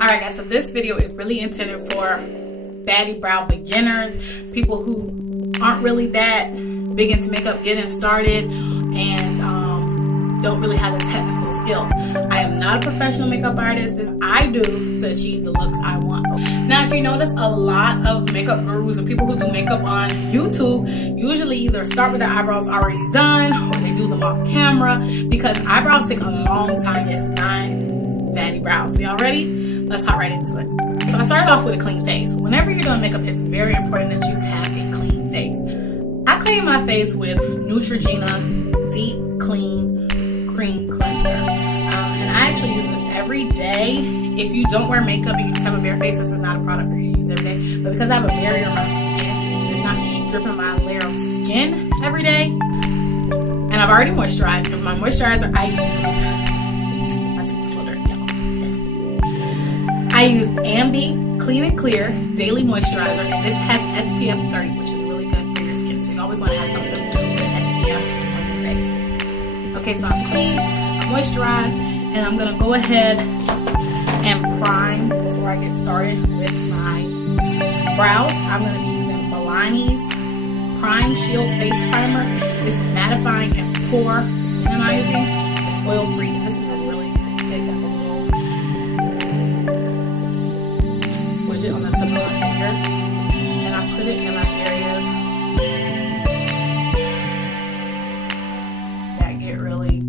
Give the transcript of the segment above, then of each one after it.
Alright guys, so this video is really intended for baddie brow beginners, people who aren't really that big into makeup, getting started, and don't really have the technical skills. I am not a professional makeup artist. I do to achieve the looks I want. Now, if you notice, a lot of makeup gurus or people who do makeup on YouTube usually either start with their eyebrows already done or they do them off camera, because eyebrows take a long time to define baddie brows. So y'all ready? Let's hop right into it. So I started off with a clean face. Whenever you're doing makeup, it's very important that you have a clean face. I clean my face with Neutrogena Deep Clean Cream Cleanser. And I actually use this every day. If you don't wear makeup and you just have a bare face, this is not a product for you to use every day. But because I have a barrier on my skin, it's not stripping my layer of skin every day. And I've already moisturized. And my moisturizer, I use Ambi Clean and Clear Daily Moisturizer, and this has SPF 30, which is really good for your skin. So you always want to have something with SPF on your face. Okay, so I'm clean, I'm moisturized, and I'm gonna go ahead and prime before I get started with my brows. I'm gonna be using Milani's Prime Shield Face Primer. This is mattifying and pore minimizing. It's oil free. This is a really good take, like a little squidget on the tip of my finger, and I put it in my areas that get really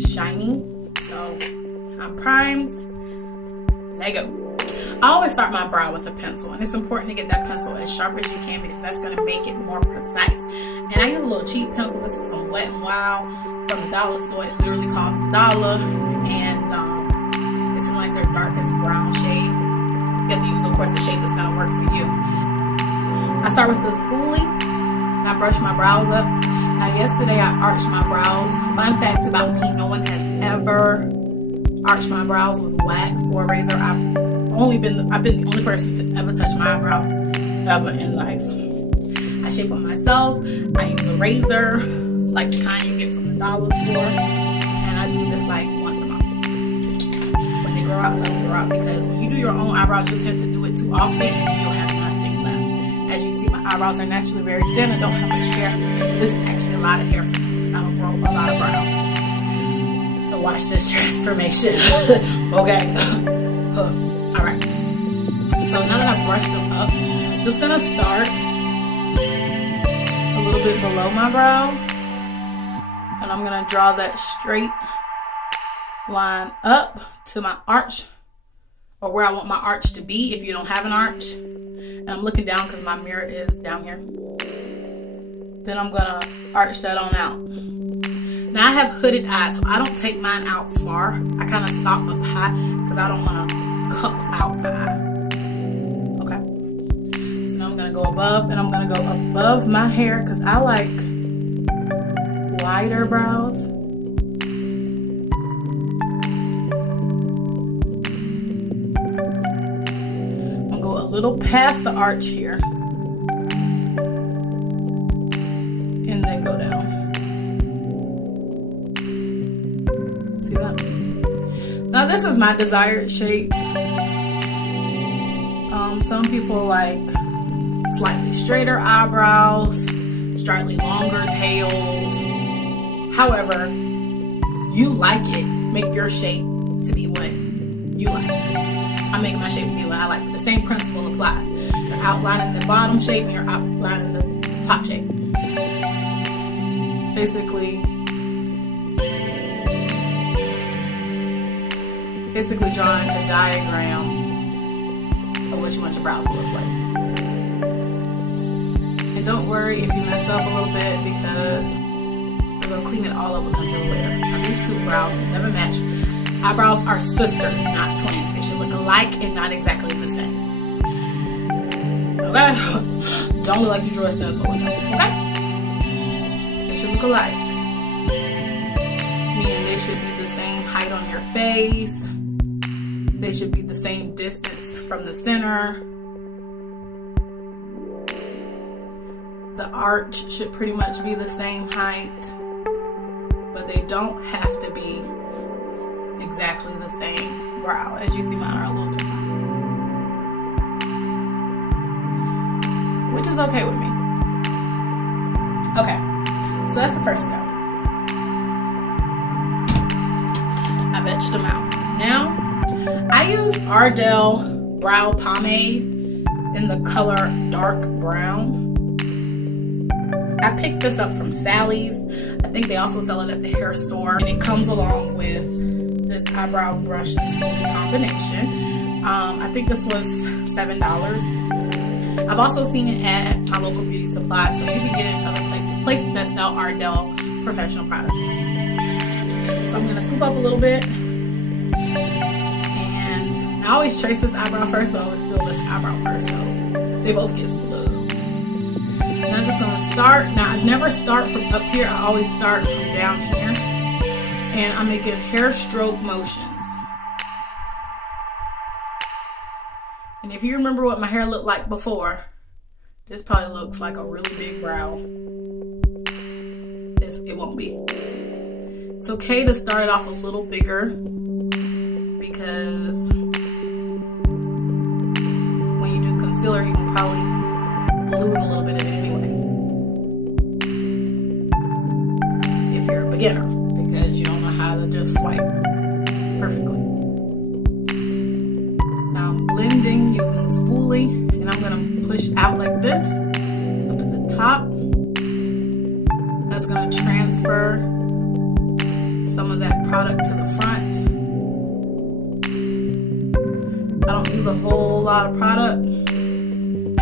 shiny. So I'm primed. There you go. I always start my brow with a pencil, and it's important to get that pencil as sharp as you can because that's going to make it more precise. And I use a little cheap pencil. This is some Wet n Wild from the dollar store. It literally costs $1, and it's in like their darkest brown shade. You have to use, of course, the shade that's going to work for you. I start with the spoolie, and I brush my brows up. Now, yesterday I arched my brows. Fun fact about me, no one has ever arched my brows with wax or a razor. I've been the only person to ever touch my eyebrows ever in life. I shape them myself. I use a razor, like the kind you get from the dollar store, and I do this like once a month. When they grow out, let them grow out, because when you do your own eyebrows, you tend to do it too often and you'll have nothing left. As you see, my eyebrows are naturally very thin. I don't have much hair. This is actually a lot of hair for me. I don't grow a lot of brow. So watch this transformation. Okay. Alright. So now that I've brushed them up, just gonna start a little bit below my brow, and I'm gonna draw that straight line up to my arch, or where I want my arch to be if you don't have an arch. And I'm looking down because my mirror is down here. Then I'm gonna arch that on out. Now I have hooded eyes, so I don't take mine out far. I kind of stop up high because I don't want to cup out my eye. Okay. So now I'm gonna go above, and I'm gonna go above my hair because I like wider brows. A little past the arch here, and then go down. See that? Now this is my desired shape. Some people like slightly straighter eyebrows, slightly longer tails. However you like it, make your shape to be what you like. I'm making my shape to be what I like. The same principle applies. You're outlining the bottom shape and you're outlining the top shape. Basically drawing a diagram of what you want your brows to look like. And don't worry if you mess up a little bit, because we're going to clean it all up with concealer later. Now these two brows never match. Eyebrows are sisters, not twins. They should look alike and not exactly the same. Okay? Don't look like you drew a stencil on your face, okay? They should look alike. Meaning they should be the same height on your face. They should be the same distance from the center. The arch should pretty much be the same height, but they don't have to be exactly the same. brow. As you see, mine are a little different, which is okay with me. Okay, so that's the first step. I've etched them out. Now, I use e.l.f. brow pomade in the color dark brown. I picked this up from Sally's. I think they also sell it at the hair store. And it comes along with this eyebrow brush and spoolie combination. I think this was $7. I've also seen it at my local beauty supply, so you can get it in other places that sell e.l.f. professional products. So I'm gonna scoop up a little bit. And I always trace this eyebrow first, but I always fill this eyebrow first, so they both get some love. And I'm just gonna start. Now, I never start from up here. I always start from down here. And I'm making hair stroke motions. And if you remember what my hair looked like before, this probably looks like a really big brow. It won't be. It's okay to start it off a little bigger, because when you do concealer, you can probably lose a little bit of it anyway. If you're a beginner, because you don't know how to just swipe perfectly. Now I'm blending using the spoolie, and I'm gonna push out like this up at the top. That's gonna transfer some of that product to the front. I don't use a whole lot of product. And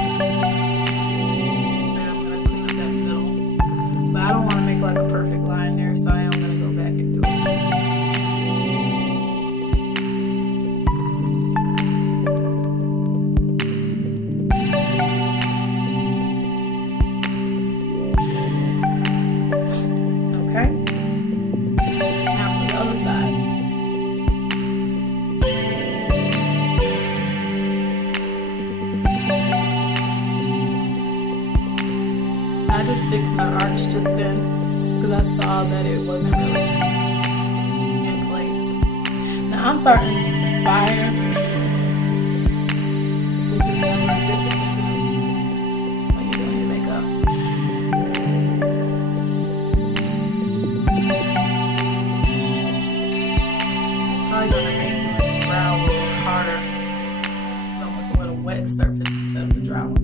I'm gonna clean up that middle. But I don't wanna make like a perfect line there, so I am gonna go back and do it. I just fixed my arch just then because I saw that it wasn't really in place. Now I'm starting to perspire, which is never a good thing to do when you're doing your makeup. It's probably going to make my brow a little harder. Going with a little wet surface instead of the dry one.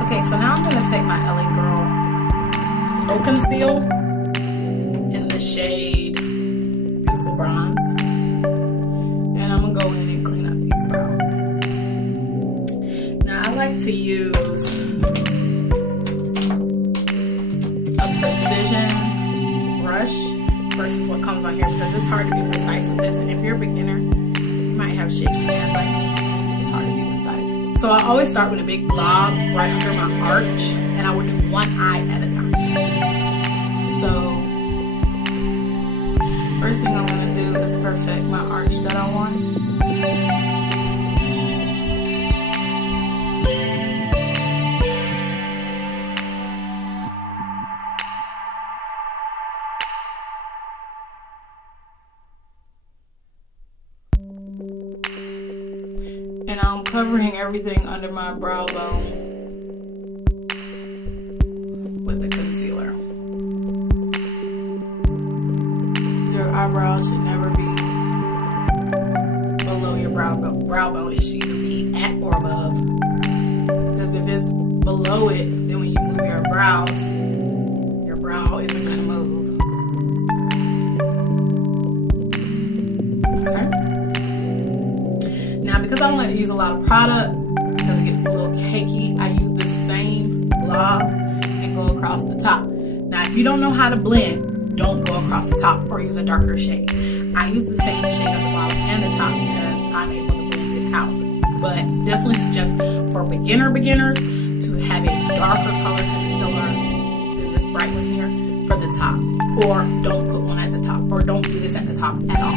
Okay, so now I'm going to take my LA Girl Pro Conceal in the shade Beautiful Bronze. And I'm going to go in and clean up these brows. Now, I like to use a precision brush versus what comes on here, because it's hard to be precise with this. And if you're a beginner, you might have shaky hands like me. It's hard to be precise. So I always start with a big blob right under my arch, and I would do one eye at a time. So first thing I'm gonna do is perfect my arch that I want. And I'm covering everything under my brow bone with the concealer. Your eyebrows should never be below your brow bone. It should either be at or above. Because if it's below it, then when you move your brow isn't gonna move. Okay? Now, because I don't like to use a lot of product, because it gets a little cakey, I use the same blob and go across the top. Now, if you don't know how to blend, don't go across the top or use a darker shade. I use the same shade at the bottom and the top because I'm able to blend it out. But definitely suggest for beginners to have have a darker color concealer than this bright one here for the top, or don't put one at the top, or don't do this at the top at all.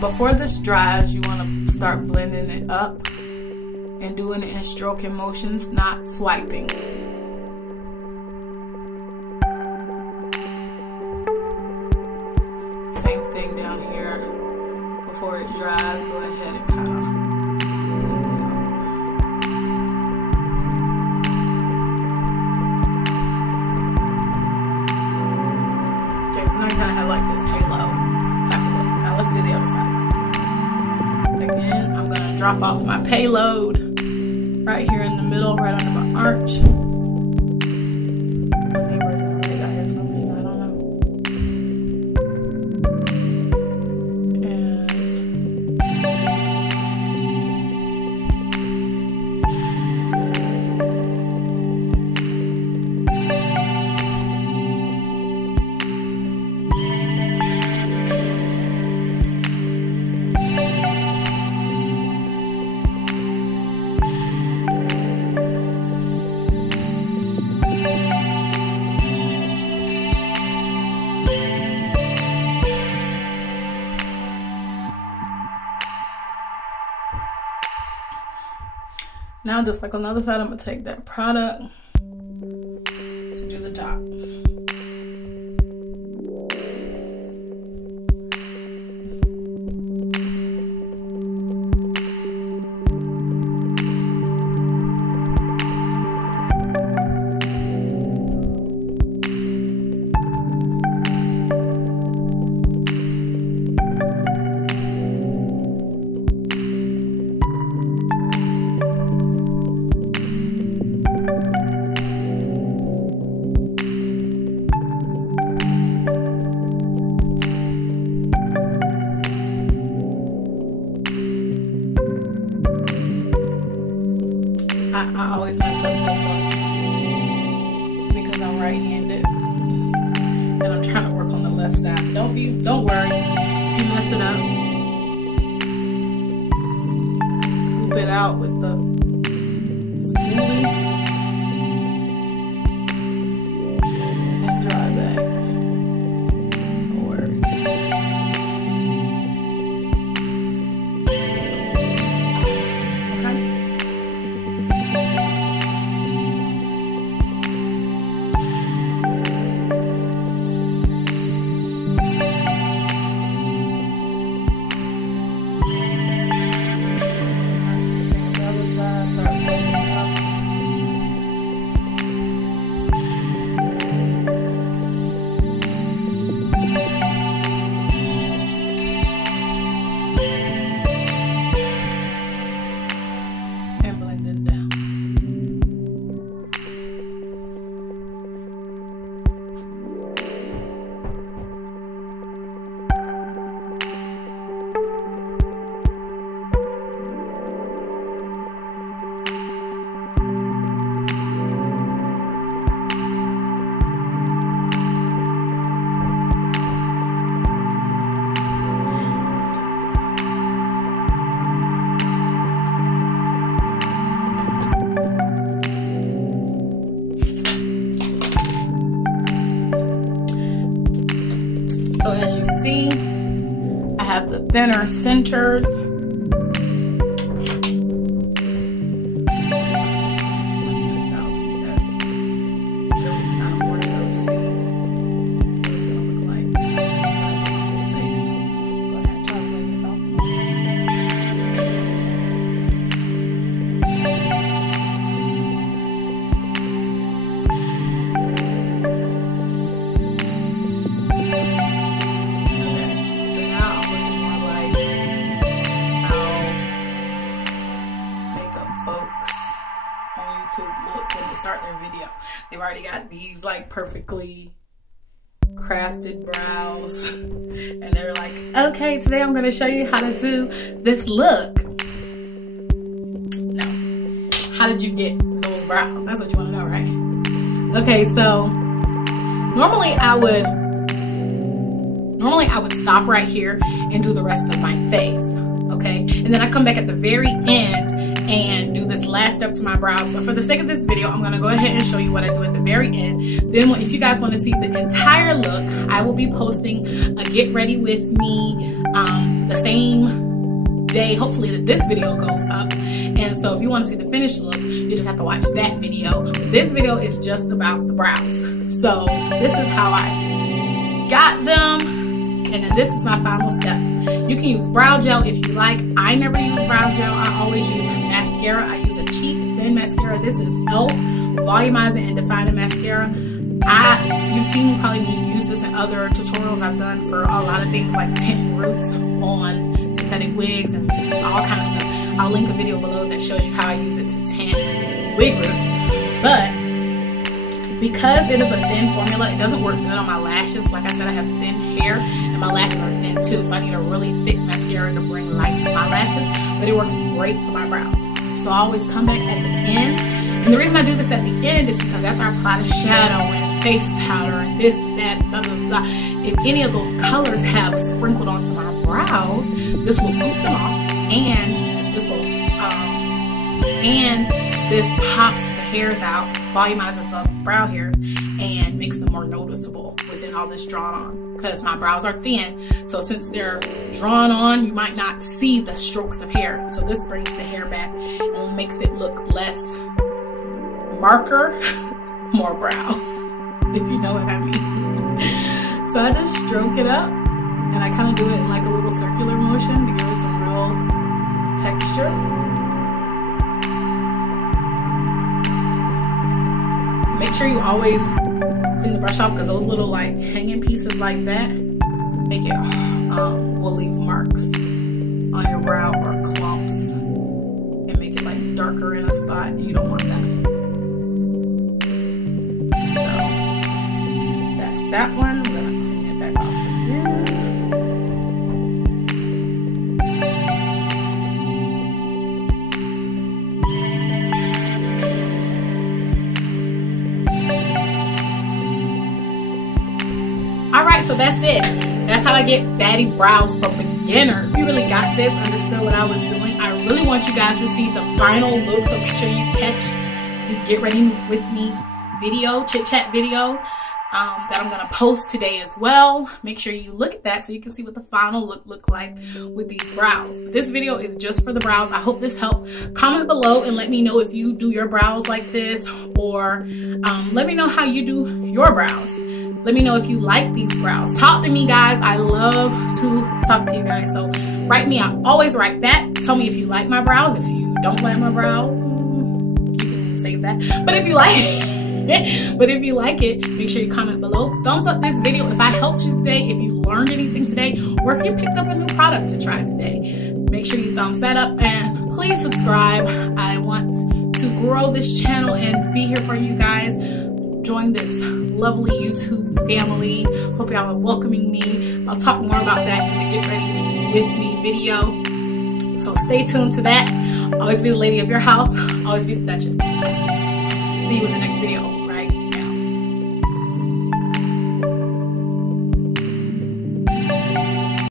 Before this dries, you want to start blending it up and doing it in stroking motions, not swiping. Same thing down here. Before it dries, go ahead and kind of blend it out. Okay, so now you kind of have like this halo type of look. Now let's do the other side. Again, I'm going to drop off my payload right here in the middle, right under my arch. My neighbor already got his moving, I don't know. Now, just like on the other side, I'm going to take that product to do the top. I always mess up this one because I'm right-handed and I'm trying to work on the left side. Don't worry if you mess it up. Scoop it out with the spoolie and dry back. No worries. So as you see, I have the thinner centers. video. They've already got these like perfectly crafted brows, and they're like, okay, today I'm gonna show you how to do this look. No, how did you get those brows? That's what you want to know, right? Okay, so normally I would stop right here and do the rest of my face, okay? And then I come back at the very end and do this last step to my brows. But for the sake of this video, I'm gonna go ahead and show you what I do at the very end. Then if you guys wanna see the entire look, I will be posting a get ready with me the same day, hopefully, that this video goes up. And so if you wanna see the finished look, you just have to watch that video. This video is just about the brows. So this is how I got them. And then this is my final step. You can use brow gel if you like. I never use brow gel. I always use mascara. I use a cheap thin mascara. This is e.l.f. Volumizing and Defining Mascara. You've seen probably me use this in other tutorials I've done for a lot of things like tint roots on synthetic wigs and all kind of stuff. I'll link a video below that shows you how I use it to tint wig roots. But because it is a thin formula, it doesn't work good on my lashes. Like I said, I have thin hair and my lashes are thin too, so I need a really thick mascara to bring life to my lashes, but it works great for my brows. So I always come back at the end. And the reason I do this at the end is because after I apply the shadow and face powder and this, that, blah, blah, blah, if any of those colors have sprinkled onto my brows, this will scoop them off, and this will, this pops the hairs out, volumizes the brow hairs, and makes them more noticeable within all this drawn on. Because my brows are thin, so since they're drawn on, you might not see the strokes of hair. So this brings the hair back and makes it look less marker, more brow, if you know what I mean. So I just stroke it up, and I kind of do it in like a little circular motion to give it some real texture. Make sure you always clean the brush off, because those little like hanging pieces like that make it will leave marks on your brow or clumps and make it like darker in a spot. You don't want that. So that's that one. I'm gonna clean it back off again. Alright, so that's it. That's how I get Baddie brows for beginners. If you really got this, understood what I was doing, I really want you guys to see the final look. So make sure you catch the Get Ready With Me video, chit chat video that I'm going to post today as well. Make sure you look at that so you can see what the final look like with these brows. But this video is just for the brows. I hope this helped. Comment below and let me know if you do your brows like this, or let me know how you do your brows. Let me know if you like these brows. Talk to me, guys. I love to talk to you guys. So write me. I always write back. Tell me if you like my brows. If you don't like my brows, you can save that. But if you like it, make sure you comment below. Thumbs up this video if I helped you today, if you learned anything today, or if you picked up a new product to try today. Make sure you thumbs that up, and please subscribe. I want to grow this channel and be here for you guys. Join this lovely YouTube family. Hope y'all are welcoming me. I'll talk more about that in the Get Ready With Me video. So stay tuned to that. Always be the lady of your house. Always be the Duchess. See you in the next video.